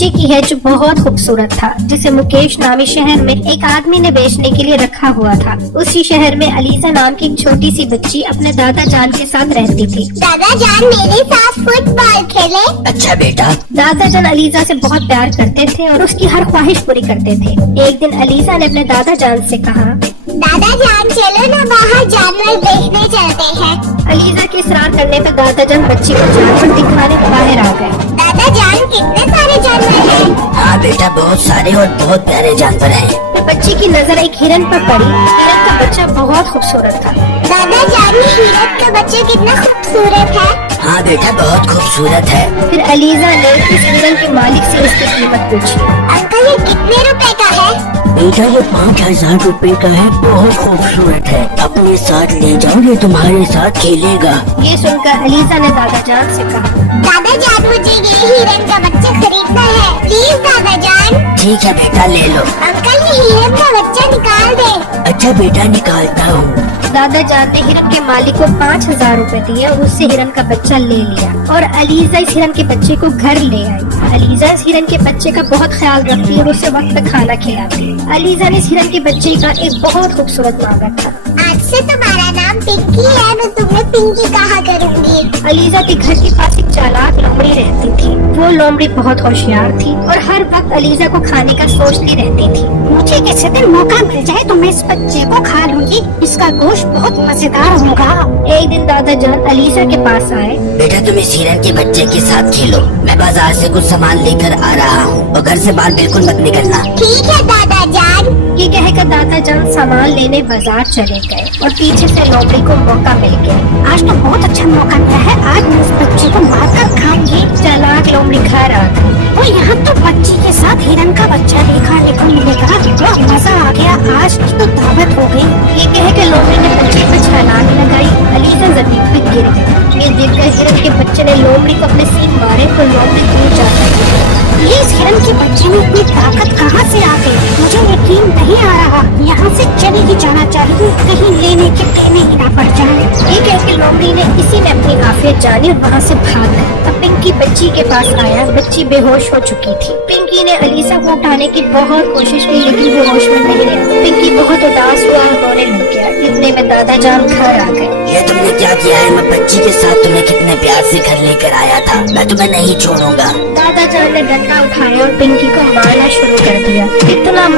बच्चे की है जो बहुत खूबसूरत था, जिसे मुकेश नामी शहर में एक आदमी ने बेचने के लिए रखा हुआ था। उसी शहर में अलीजा नाम की एक छोटी सी बच्ची अपने दादा जान के साथ रहती थी। दादा जान मेरे साथ फुटबॉल खेले। अच्छा बेटा। दादा जान अलीजा से बहुत प्यार करते थे और उसकी हर ख्वाहिश पूरी करते थे। एक दिन अलीजा ने अपने दादा जान से कहा, दादा जान चलो ना बाहर जानवर देखने चलते हैं। अलीजा के इसरार करने पर दादा जान बच्ची को जानवर दिखाने बाहर आ गए। दादा जान कितने सारे जानवर हैं? हाँ बेटा, बहुत सारे और बहुत प्यारे जानवर हैं। बच्ची की नजर एक हिरन पर पड़ी। हिरन का बच्चा बहुत खूबसूरत था। दादा जान हिरन का बच्चा कितना खूबसूरत है। हाँ बेटा, बहुत खूबसूरत है। फिर अलीजा ने इस हिरन के मालिक से इसकी कीमत पूछी। अंकल ये कितने रुपए का है? बेटा ये 5000 रुपए का है, बहुत खूबसूरत है। अपने साथ ले जाओ, ये तुम्हारे साथ खेलेगा। ये सुनकर अलीजा ने दादा जान से कहा, दादा जान मुझे ये हिरन का बच्चा खरीदना है, प्लीज दादा जान। ठीक है बेटा, ले लो। अंकल ये हिरन का बच्चा निकाल दे। अच्छा बेटा, निकालता हूँ। दादा जान ने हिरन के मालिक को 5000 रुपए दिए और उससे हिरन का बच्चा ले लिया और अलीजा इस हिरन के बच्चे को घर ले आई। अलीजा इस हिरन के बच्चे का बहुत ख्याल रखती है और उसे वक्त पे खाना खिलाती है। अलीजा ने इस हिरन के बच्चे का एक बहुत खूबसूरत नाम रखा। आज से तुम्हारा नाम पिंकी है, मैं तुम्हें पिंकी कहा करूँगी। अलीजा के घर के पास एक चालाक लोमड़ी रहती थी। वो लोमड़ी बहुत होशियार थी और हर वक्त अलीजा को खाने का सोचती रहती थी। मुझे किसी दिन मौका मिल जाए तो मैं इस बच्चे को खा लूंगी, इसका गोश्त बहुत मजेदार होगा। एक दिन दादा जान अलीजा के पास आए। बेटा तुम इस हिरन के बच्चे के साथ खेलो, मैं बाजार से कुछ सामान लेकर आ रहा हूँ और घर से बाहर बिल्कुल मत निकलना। ठीक है दादा जान। ये कहकर दादा जान सामान लेने बाजार चले गए और पीछे से लोमड़ी को मौका मिल गया। आज तो बहुत अच्छा मौका मिला है, आज मैं इस बच्चे को मारकर खाऊंगी। चालाक लोमड़ी घर आ गई। वो यहाँ तो बच्ची के साथ हिरन का बच्चा भी खाने को मिलेगा, वाह मजा आ गया, आज की तो दावत हो गई। ये कहकर लोमड़ी ने बच्चे पर छलांग लगाई। अलीजा जमीन पर गिर गई। ये देखकर हिरन के बच्चे ने लोमड़ी को अपने सींग मारे तो लोमड़ी दूर जा गई। ये इस हिरन के बच्चे में इतनी ताकत कहाँ से आ गई, मुझे यकीन नहीं आ रहा। यहाँ से चले ही जाना चाहिए, कहीं लेने के देने ही ना पड़ जाए। ये कहकर लोमड़ी ने इसी में अपनी आफियत जानी और वहाँ से भाग गई। अब पिंकी बच्ची के पास आया। बच्ची बेहोश हो चुकी थी। पिंकी ने अलीजा को उठाने की बहुत कोशिश की लेकिन वो होश में नहीं रहा। पिंकी बहुत उदास हुआ और रोने लग गया। इतने में दादा जान घर आ गए। ये तुमने क्या किया है? मैं बच्ची के साथ तुम्हें कितने प्यार से घर लेकर आया था, मैं तुम्हें नहीं छोड़ूंगा। दादा जान ने डंडा उठाया और पिंकी को मारना शुरू कर दिया। इतना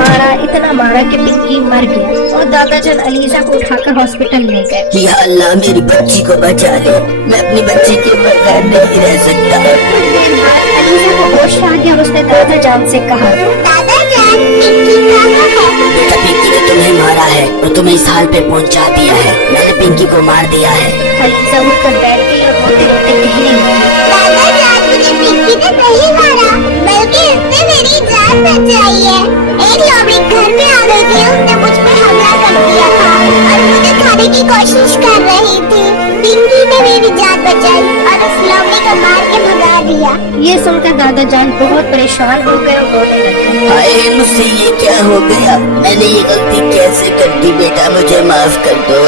मारा कि पिंकी मर गया और दादा जान अलीजा को उठाकर हॉस्पिटल ले गए। या अल्लाह मेरी बच्ची को बचा ले, मैं अपनी बच्ची के बगैर नहीं रह सकता। कुछ देर बाद अलीजा को होश आ गया और उसने दादा जान से कहा, दादा जान पिंकी कहाँ है? बेटा पिंकी ने तुम्हें मारा है और तुम्हें इस हाल पे पहुंचा दिया है, मैंने पिंकी को मार दिया है। अलीजा उठकर बैठ गई और रोते रोते कहने लगी, दादा जान मुझे पिंकी ने नहीं मारा, बल्कि उसने मेरी जान बचाई है। एक लोमड़ी घर में आ गई थी, उसने मुझ पर हमला कर दिया था और मुझे खाने की कोशिश कर रही थी। पिंकी ने मेरी जान बचाई और उस लोमड़ी को मार के भगा दिया। ये सुनकर दादा जान बहुत परेशान हो गए और रोने लगे। हाय मुझसे ये क्या हो गया, मैंने ये गलती कैसे कर दी? बेटा मुझे माफ कर दो।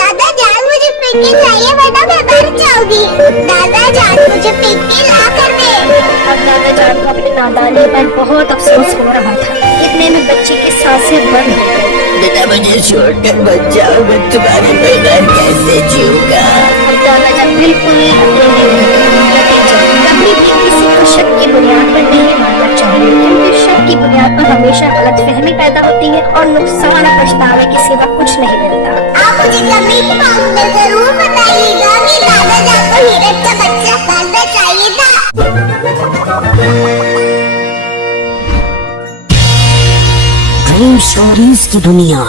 दादा जान मुझे पिंकी चाहिए वरना मैं मर जाऊंगी। दादा जान मुझे पिंकी ला कर दे। अब दादा जान को अपनी नादानी पर बहुत अफसोस हो रहा था। इतने में बच्ची की सांसें बंद हो गई। बेटा मुझे छोड़कर मत जाओ, मैं तुम्हारे बगैर कैसे जीऊंगा? अब दादा जान बिल्कुल अकेले लगे जाए। कभी भी किसी को शक की बुनियाद पर नहीं मारना चाहिए, क्योंकि शक की बुनियाद पर हमेशा गलतफहमी पैदा होती है और नुकसान और पछतावे के सिवा कुछ नहीं मिलता। आप मुझे कमेंट बॉक्स में जरूर बताइएगा कि दादा जान को हिरन का बच्चा पालना चाहिए था। ड्रीम स्टोरीज की दुनिया।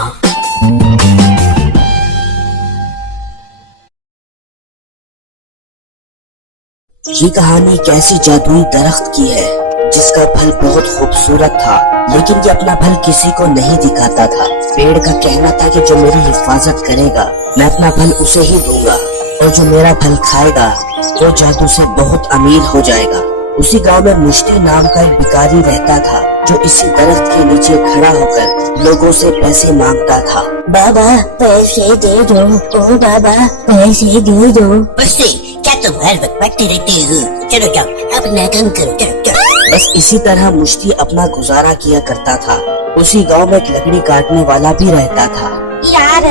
ये कहानी एक ऐसी जादुई दरख्त की है जिसका फल बहुत खूबसूरत था, लेकिन ये अपना फल किसी को नहीं दिखाता था। पेड़ का कहना था कि जो मेरी हिफाजत करेगा मैं अपना फल उसे ही दूंगा, और जो मेरा फल खाएगा वो जादू से बहुत अमीर हो जाएगा। उसी गांव में मुश्ती नाम का एक भिखारी रहता था जो इसी दरख्त के नीचे खड़ा होकर लोगों से पैसे मांगता था। बाबा पैसे दे दो, ओ बाबा पैसे दे दो। बस्ती क्या तुम हर वक्त बैठे रहते हो? चलो जाओ अपना काम करो, चलो चलो। बस इसी तरह मुश्ती अपना गुजारा किया करता था। उसी गांव में एक लकड़ी काटने वाला भी रहता था। यार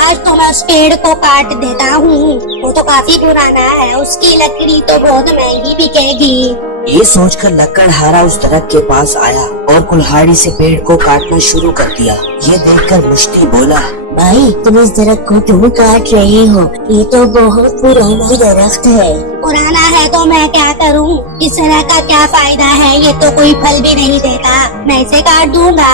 आज तो मैं उस पेड़ को काट देता हूँ, वो तो काफी पुराना है, उसकी लकड़ी तो बहुत महंगी बिकेगी। ये सोचकर लकड़हारा उस दरख्त के पास आया और कुल्हाड़ी से पेड़ को काटना शुरू कर दिया। ये देखकर मुश्ती बोला, भाई तुम इस दरख्त को क्यों काट रहे हो? ये तो बहुत पुराना दरख्त है। पुराना है तो मैं क्या करूं? इस तरह का क्या फायदा है? ये तो कोई फल भी नहीं देता, मैं इसे काट दूंगा।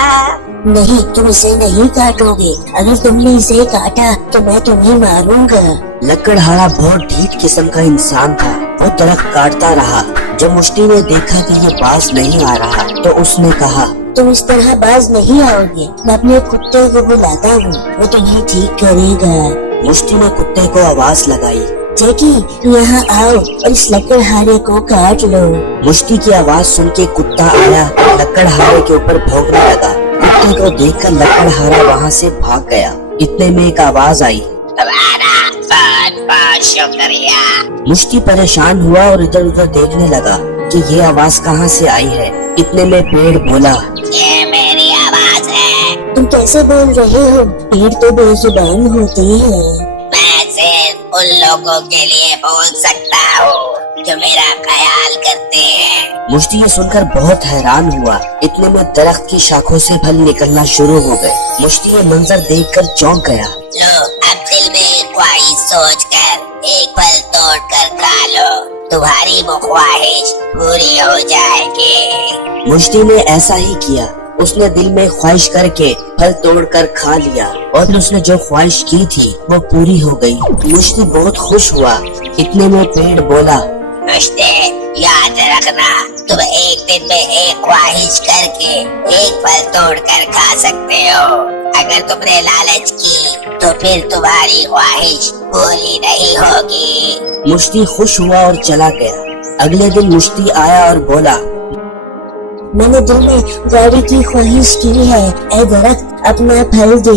नहीं, तुम इसे नहीं काटोगे। अगर तुमने इसे काटा तो मैं तुम्हें मारूंगा। लकड़हारा बहुत ढीठ किस्म का इंसान था। वो दरख्त काटता रहा। जब मुश्ती ने देखा कि ये बाज नहीं आ रहा तो उसने कहा, तुम इस तरह बाज नहीं आओगे, मैं अपने कुत्ते को बुलाता हूँ, वो तुम्हें ठीक करेगा। मुश्ती ने कुत्ते को आवाज लगाई, जैकी यहाँ आओ और इस लकड़हारे को काट लो। मुश्ती की आवाज सुन के कुत्ता आया, लकड़हारे के ऊपर भौंकने लगा। कुत्ते को देखकर लकड़हारा वहाँ से भाग गया। इतने में एक आवाज आई, तुम्हारा बहुत बहुत शुक्रिया। मुश्ती परेशान हुआ और इधर उधर देखने लगा कि ये आवाज कहाँ से आई है। इतने में पेड़ बोला, ये मेरी आवाज है। तुम कैसे बोल रहे हो? पेड़ तो बेजुबान होते हैं। मैं सिर्फ उन लोगों के लिए बोल सकता हूँ जो मेरा ख्याल करते हैं। मुश्ती ये सुनकर बहुत हैरान हुआ। इतने में दरख्त की शाखों से फल निकलना शुरू हो गए। मुश्ती ये मंजर देखकर चौंक गया। लो, अब दिल में ख्वाहिश सोच कर एक फल तोड़ कर खा लो, तुम्हारी वो ख्वाहिश पूरी हो जाएगी। मुश्ती ने ऐसा ही किया। उसने दिल में ख्वाहिश करके फल तोड़कर खा लिया और फिर उसने जो ख्वाहिश की थी वो पूरी हो गई। मुश्ती बहुत खुश हुआ। इतने में पेड़ बोला, मुश्ते, याद रखना, तुम एक दिन में एक ख्वाहिश करके एक फल तोड़ कर खा सकते हो। अगर तुमने लालच की तो फिर तुम्हारी ख्वाहिश पूरी नहीं होगी। मुश्ती खुश हुआ और चला गया। अगले दिन मुश्ती आया और बोला, मैंने दिल में गाड़ी की ख्वाहिश की है, ऐ दरख्त अपना फल दे।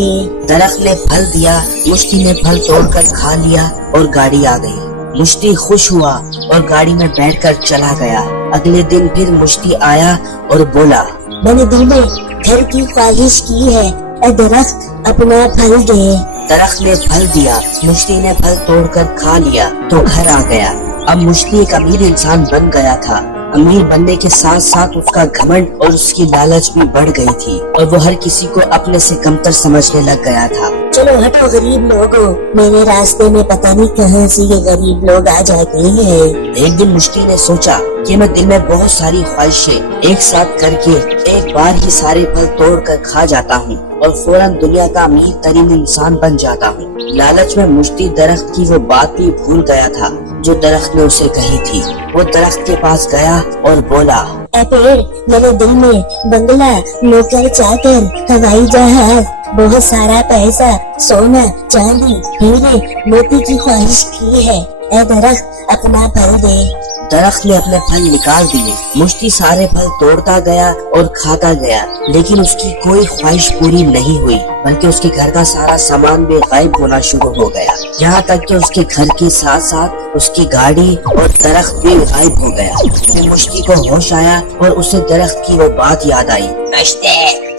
दरख्त ने फल दिया। मुश्ती ने फल तोड़कर खा लिया और गाड़ी आ गई। मुश्ती खुश हुआ और गाड़ी में बैठकर चला गया। अगले दिन फिर मुश्ती आया और बोला, मैंने दिल में घर की ख्वाहिश की है, ऐ दरख्त अपना फल दे। दरख्त ने फल दिया। मुश्ती ने फल तोड़कर खा लिया तो घर आ गया। अब मुश्ती एक अमीर इंसान बन गया था। अमीर बनने के साथ साथ उसका घमंड और उसकी लालच भी बढ़ गई थी और वो हर किसी को अपने से कमतर समझने लग गया था। चलो हटो गरीब लोगों, मेरे रास्ते में पता नहीं कहाँ से ये गरीब लोग आ जाते हैं। एक दिन मुश्ती ने सोचा कि मैं दिल में बहुत सारी ख्वाहिशें एक साथ करके एक बार ही सारे फल तोड़ कर खा जाता हूँ और फौरन दुनिया का अमीर तरीन इंसान बन जाता हूँ। लालच में मुश्ती दरख्त की वो बात भी भूल गया था जो दरख्त ने उसे कही थी। वो दरख्त के पास गया और बोला, ऐ पेड़, मैंने दिल में बंगला, नौकर चाकर, हवाई जहाज, बहुत सारा पैसा, सोना, चांदी, हीरे, मोती की ख्वाहिश की है, ऐ दरख्त अपना फल दे। दरख्त ने अपने फल निकाल दिए। मुश्ती सारे फल तोड़ता गया और खाता गया, लेकिन उसकी कोई ख्वाहिश पूरी नहीं हुई, बल्कि उसके घर का सारा सामान भी गायब होना शुरू हो गया। यहाँ तक कि उसके घर के साथ साथ उसकी गाड़ी और दरख्त भी गायब हो गया। फिर मुश्ती को होश आया और उसे दरख्त की वो बात याद आई। मुश्ते,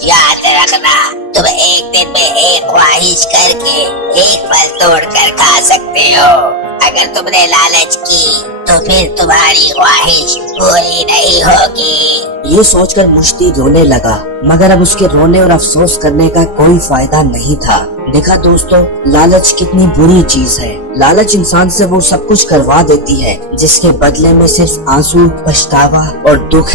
याद रखना, तुम एक दिन में एक ख्वाहिश करके एक फल तोड़ कर खा सकते हो। अगर तुमने लालच की तो फिर तुम्हारी ख्वाहिश पूरी नहीं होगी। ये सोचकर मुश्ती रोने लगा, मगर अब उसके रोने और अफसोस करने का कोई फायदा नहीं था। देखा दोस्तों, लालच कितनी बुरी चीज है। लालच इंसान से वो सब कुछ करवा देती है जिसके बदले में सिर्फ आंसू, पछतावा और दुख